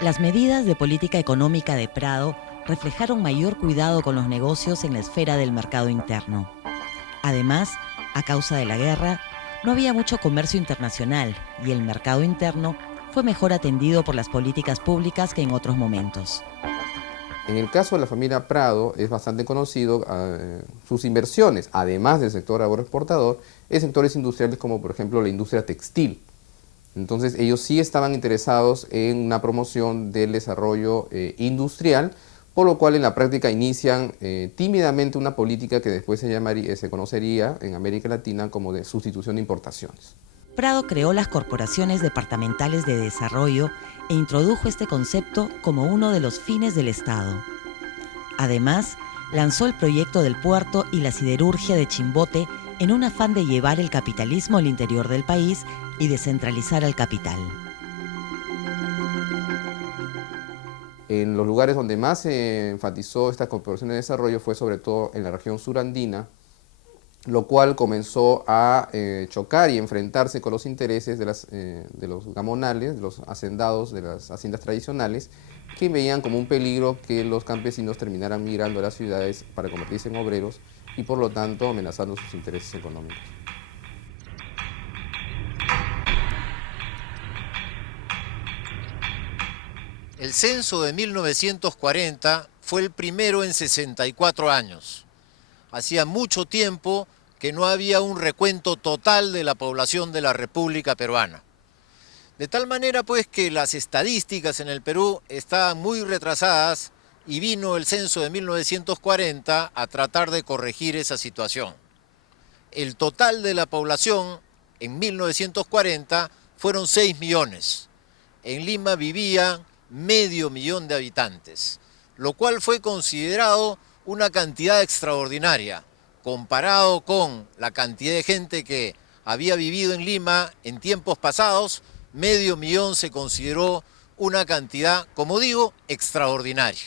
Las medidas de política económica de Prado reflejaron mayor cuidado con los negocios en la esfera del mercado interno. Además, a causa de la guerra, no había mucho comercio internacional y el mercado interno fue mejor atendido por las políticas públicas que en otros momentos. En el caso de la familia Prado es bastante conocido sus inversiones, además del sector agroexportador, en sectores industriales como por ejemplo la industria textil. Entonces ellos sí estaban interesados en una promoción del desarrollo industrial, por lo cual en la práctica inician tímidamente una política que después se conocería en América Latina como de sustitución de importaciones. Prado creó las corporaciones departamentales de desarrollo e introdujo este concepto como uno de los fines del Estado. Además, lanzó el proyecto del puerto y la siderurgia de Chimbote en un afán de llevar el capitalismo al interior del país y descentralizar al capital. En los lugares donde más se enfatizó esta cooperación de desarrollo fue sobre todo en la región surandina, lo cual comenzó a chocar y enfrentarse con los intereses de los gamonales, de los hacendados de las haciendas tradicionales, que veían como un peligro que los campesinos terminaran migrando a las ciudades para convertirse en obreros y por lo tanto amenazando sus intereses económicos. El censo de 1940 fue el primero en 64 años. Hacía mucho tiempo que no había un recuento total de la población de la República Peruana. De tal manera pues que las estadísticas en el Perú estaban muy retrasadas y vino el censo de 1940 a tratar de corregir esa situación. El total de la población en 1940 fueron 6 millones. En Lima vivían 500.000 de habitantes, lo cual fue considerado una cantidad extraordinaria, comparado con la cantidad de gente que había vivido en Lima en tiempos pasados. 500.000 se consideró una cantidad, como digo, extraordinaria.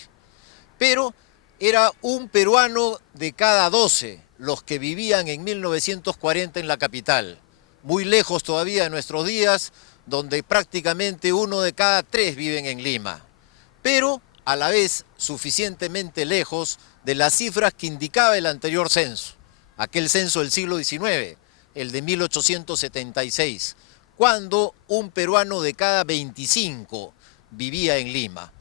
Pero era un peruano de cada 12 los que vivían en 1940 en la capital, muy lejos todavía de nuestros días, donde prácticamente 1 de cada 3 viven en Lima, pero a la vez suficientemente lejos de las cifras que indicaba el anterior censo, aquel censo del siglo XIX, el de 1876, cuando un peruano de cada 25 vivía en Lima.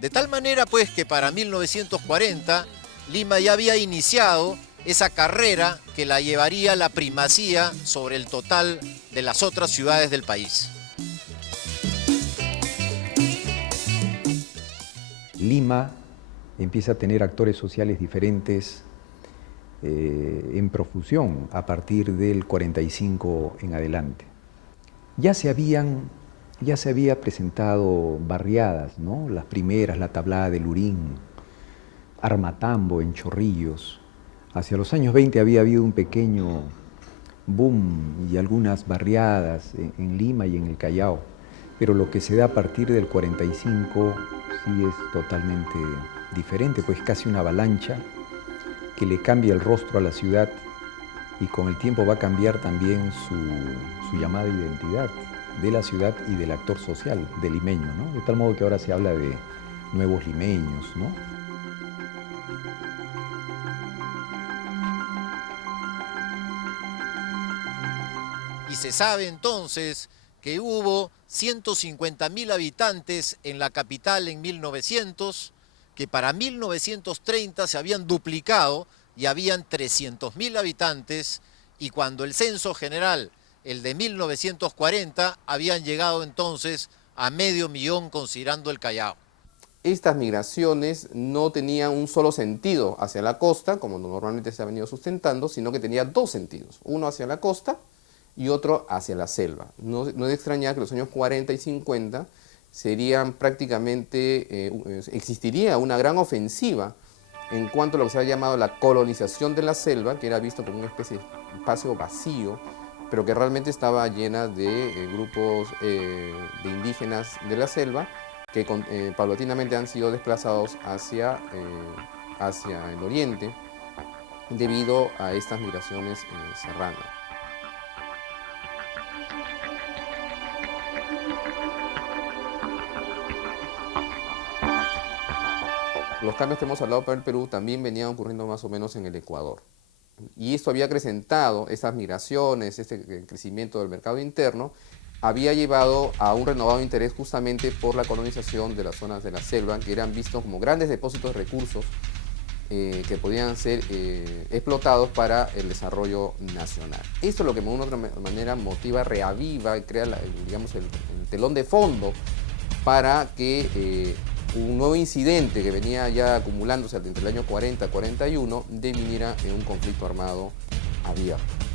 De tal manera pues que para 1940 Lima ya había iniciado esa carrera que la llevaría a la primacía sobre el total de las otras ciudades del país. Lima empieza a tener actores sociales diferentes en profusión a partir del 45 en adelante. Ya se había presentado barriadas, ¿no? Las primeras, la Tablada del Lurín, Armatambo en Chorrillos. Hacia los años 20 había habido un pequeño boom y algunas barriadas en Lima y en el Callao, pero lo que se da a partir del 45 sí es totalmente diferente, pues casi una avalancha que le cambia el rostro a la ciudad y con el tiempo va a cambiar también su llamada identidad de la ciudad y del actor social, del limeño, ¿no? De tal modo que ahora se habla de nuevos limeños, ¿no? Y se sabe entonces que hubo 150.000 habitantes en la capital en 1900, que para 1930 se habían duplicado y habían 300.000 habitantes, y cuando el censo general, el de 1940, habían llegado entonces a 500.000 considerando el Callao. Estas migraciones no tenían un solo sentido hacia la costa, como normalmente se ha venido sustentando, sino que tenía dos sentidos, uno hacia la costa y otro hacia la selva. No es de extrañar que los años 40 y 50 serían prácticamente, existiría una gran ofensiva en cuanto a lo que se ha llamado la colonización de la selva, que era visto como una especie de espacio vacío, pero que realmente estaba llena de grupos de indígenas de la selva que paulatinamente han sido desplazados hacia el oriente debido a estas migraciones serranas. Los cambios que hemos hablado para el Perú también venían ocurriendo más o menos en el Ecuador. Y esto había acrecentado, esas migraciones, este crecimiento del mercado interno, había llevado a un renovado interés justamente por la colonización de las zonas de la selva, que eran vistos como grandes depósitos de recursos que podían ser explotados para el desarrollo nacional. Esto es lo que de una u otra manera motiva, reaviva y crea digamos, el telón de fondo para que un nuevo incidente que venía ya acumulándose entre el año 40 y 41 deviniera en un conflicto armado abierto.